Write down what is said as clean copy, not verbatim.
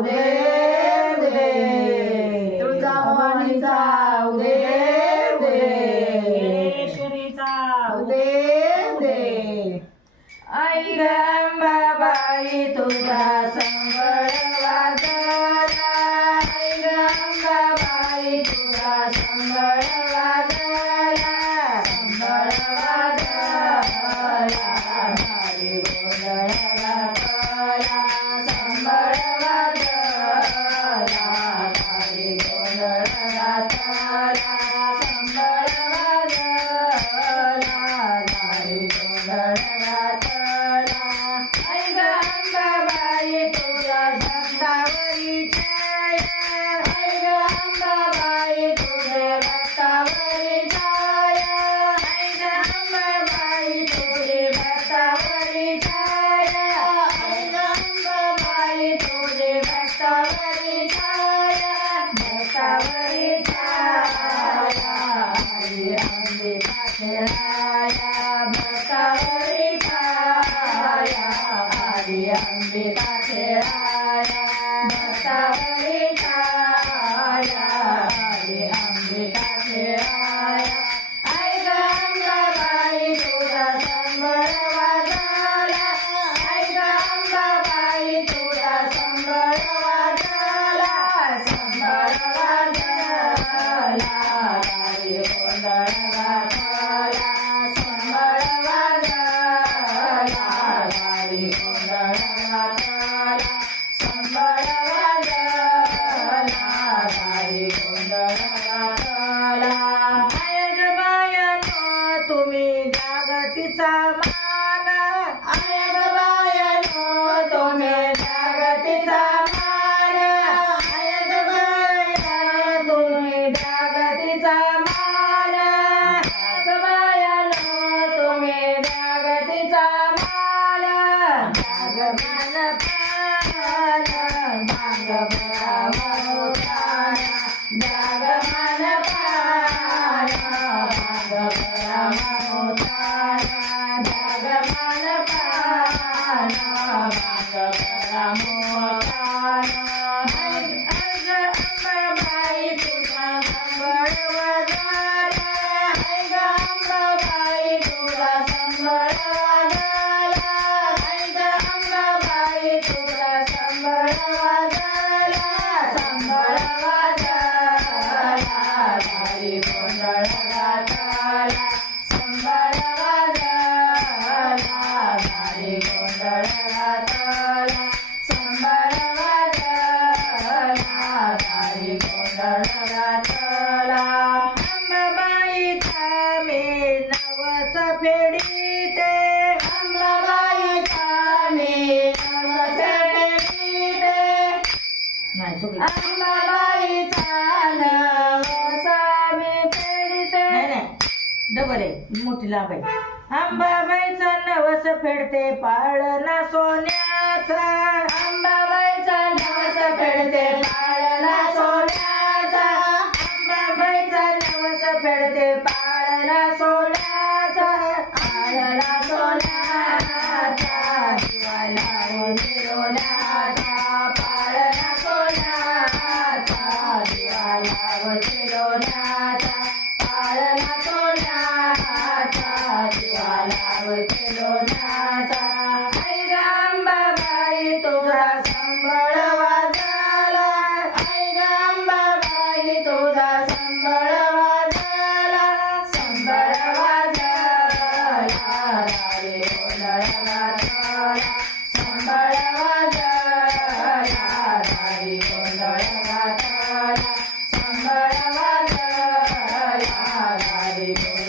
उदे उदे तुळजाभवानीचा उदे उदे येडेश्वरीचा उदे उदे आई ग अंबाबाई तुझा संबळ वाजला आई ग अंबाबाई तुझा संबळ वाजला संबळ वाजला हरी गोंधळ घातला संबळ वाजला हरी गोंधळ घातला संबळ वाजला हरी गोंधळ घातला आई ग अंबाबाई तुझ्या संतावरी छाया आई ग अंबाबाई तुझे भक्तावरी छाया आई ग अंबाबाई तुझे भक्तावरी छाया आई ग अंबाबाई तुझे भक्तावरी छाया भक्तावरी छाया हरी अंबिका खेळाया भक्तावरी छाया हरी अंबिका खेळाया भक्तावरी छाया हरी अंबिका खेळाया आई ग अंबाबाई तुझा संबळ वाजला आई ग अंबाबाई तुझा संबळ वाजला संबळ वाजला हरी गोंधळ घातला संबळ वाजला हरी गोंधळ घातला संबळ वाजला हरी गोंधळ घातला आय ग बायानो तुम्ही जागतीचा मान आय ग बायानो तुम्ही जागतीचा मान आय ग बायानो तुम्ही जागतीचा मान ग बायानो तुम्ही जागतीचा मान जागमान पान भांगभरा मोठाना जागमान पान भांगभरा मोठाना जागमान पान भांगभरा मोठाना आई ग अंबाबाई तुझा संबळ वाजला आई ग अंबाबाई तुझा संबळ वाजला आई ग अंबाबाई तुझा संबळ वाजला संबळ वाजला हरी गोंधळ घातला संबळ वाजला हरी गोंधळ घातला संबळ वाजला हरी गोंधळ घातला अंबाबाईचा मी नवस फेडीते अंबाबाईचा मी नवस फेडीते नाही चुकलं अंबाबाईचा नवस मी फेडीते नाही डबल आहे मोठी लाभ आहे अंबाबाईचा नवस फेडते पाळणा सोन्याचा अंबाबाईचा नवस फेडते पाळणा सोन्याचा अंबाबाईचा नवस फेडते पाळणा सोन्याचा पाळणा सोन्याचा दिवाला लोण्याचा पाळणा सोन्याचा दिवाला लोण्याचा पाळणा सोन्याचा दिवाला लोण्याचा आई ग अंबाबाई तुझा संबळ वाजला आई ग अंबाबाई तुझा संबळ वाजला संबळ वाजला हरी गोंधळ घातला संबळ वाजला हरी गोंधळ घातला संबळ वाजला हरी गोंधळ